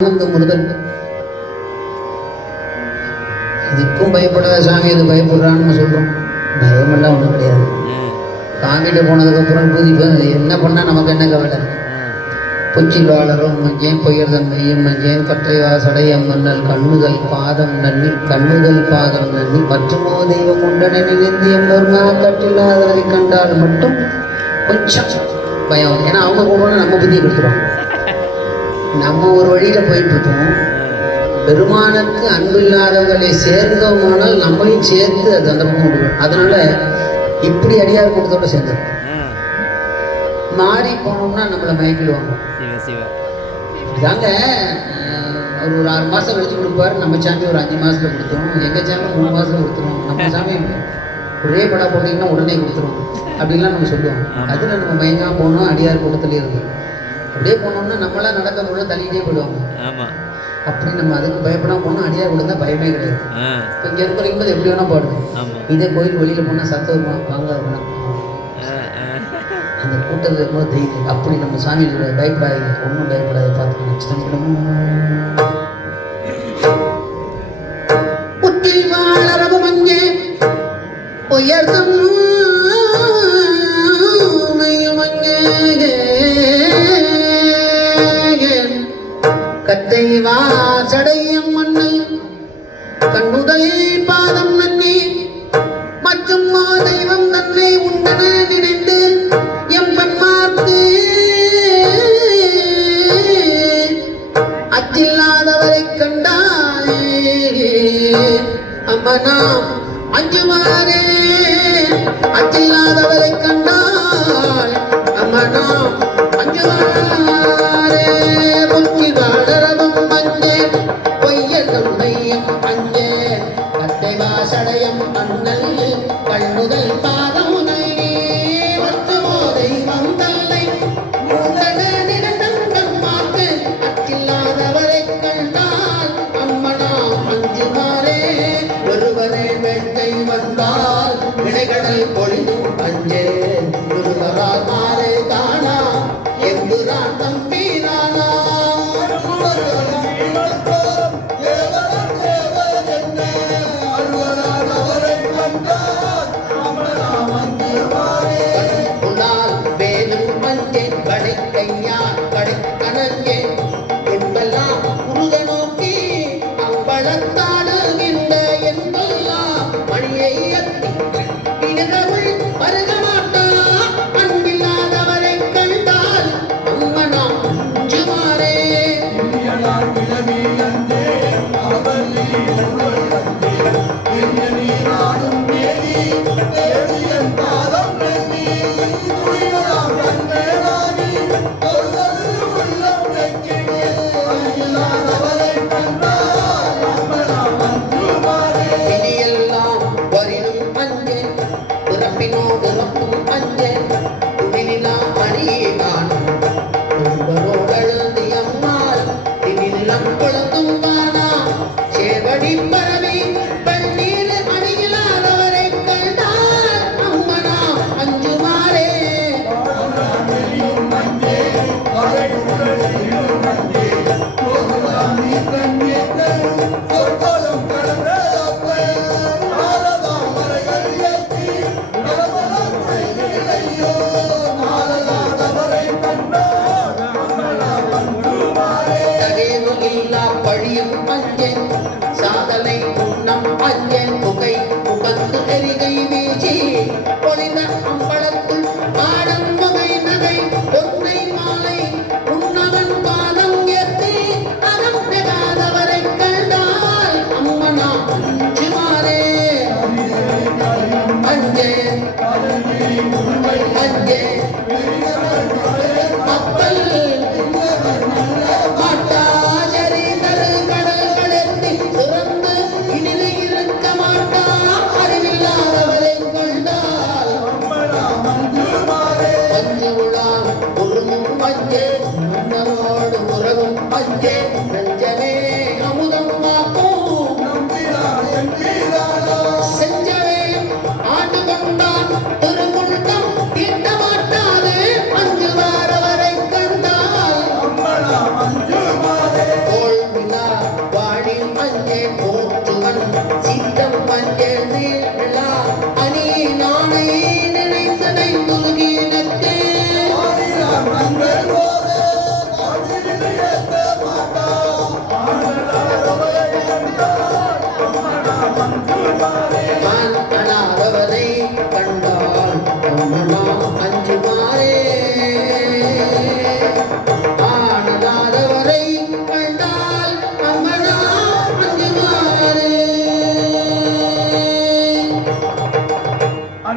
முருகன் இதுக்கும் பயப்படாத சாமி அது பயப்படுறான்னு சொல்றோம். பயமெல்லாம் ஒன்றும் கிடையாது. சாமிகிட்ட போனதுக்கப்புறம் பூதிப்பேன் என்ன பண்ணால் நமக்கு என்ன கவலை. பொச்சில் வாழறோம் மஞ்சேன் பொய்யர்தன் மெய்யம் மஞ்சேன் கற்றை வாசடை அம்மன்னல் கண்ணுதல் பாதம் நன்னி மற்றுமோ தெய்வம் உண்டனை நினைந்து எம்பெருமா கற்றில்லாதவரை கண்டால் மட்டும் கொஞ்சம் பயம். ஏன்னா அவங்க போகணும் நம்ம புத்தி கொடுத்துருவாங்க. நம்ம ஒரு வழியில் போயிட்டுருப்போம். பெருமானுக்கு அன்பு இல்லாதவர்களை சேர்ந்தோமானால் நம்மளையும் சேர்த்து அது அந்த பக்கம் விடுவோம். அதனால இப்படி அடியார் கூட்டத்தோட சேர்ந்தது மாறி போனோம்னா நம்மளை மயக்கிடுவாங்க. இதாங்க அவர் ஒரு 6 மாதம் கழிச்சு கொடுப்பாரு. நம்ம சாமி ஒரு 5 மாதத்தில் கொடுத்துரும். எங்கள் சாமி 3 மாதத்தில் கொடுத்துரும். நம்ம சாமி ஒரே படா போட்டிங்கன்னா உடனே கொடுத்துரும் அப்படின்லாம் நம்ம சொல்லுவோம். அதில் நம்ம மயங்காமல் போகணும். அடியார் கூட்டத்துலேயே இருக்கு. அப்படியே போனோம்னா நம்மளாம் நடக்க கூட தள்ளிகிட்டே போயிடுவாங்க. அப்படி நம்ம அதுக்கு பயப்படாம போனோம். அடியார் கூட தான் பயமே கிடையாது. இப்போ இங்கே இருக்கிறீங்க போது எப்படி வேணால் பாடுங்க. இதே கோயில் வெளியில் போனால் சத்தமா வாங்க அப்படின்னா அந்த கூட்டத்தில் இருக்கும்போது தைரியம். அப்படி நம்ம சாமி பயப்படாதீங்க, ஒன்றும் பயப்படாது, பார்த்துக்கணும். புத்தில் வாழறவு மஞ்சே உயர்த்தும் கத்தை வாசடையம் மண்ணை கண்ணுதல் பாதம் நன்னி மற்றும் தெய்வம் தன்னை உண்டன நினைந்து எம் பெண்மார்க்கு அச்சில்லாதவரை கண்டாய் அம்மனாம் அஞ்சுமாறே. அச்சில்லாதவரை கண்டாய் அம்மனாம் அஞ்சுமாறே. சடையம் அண்ணல் கண்ணுதல் பாதம் மற்றுமோ தெய்வம் தன்னை உண்டனமாக்கு அச்சில்லாதவரை கண்டால் அம்மனா அஞ்சுமாறே. ஒருவரே வேட்டை வந்தால் விடைகடல் பொழியும் அஞ்சே ஒருவரால் மாறே காணா எங்குரான் தம்பீரானா. கேட்பாங்க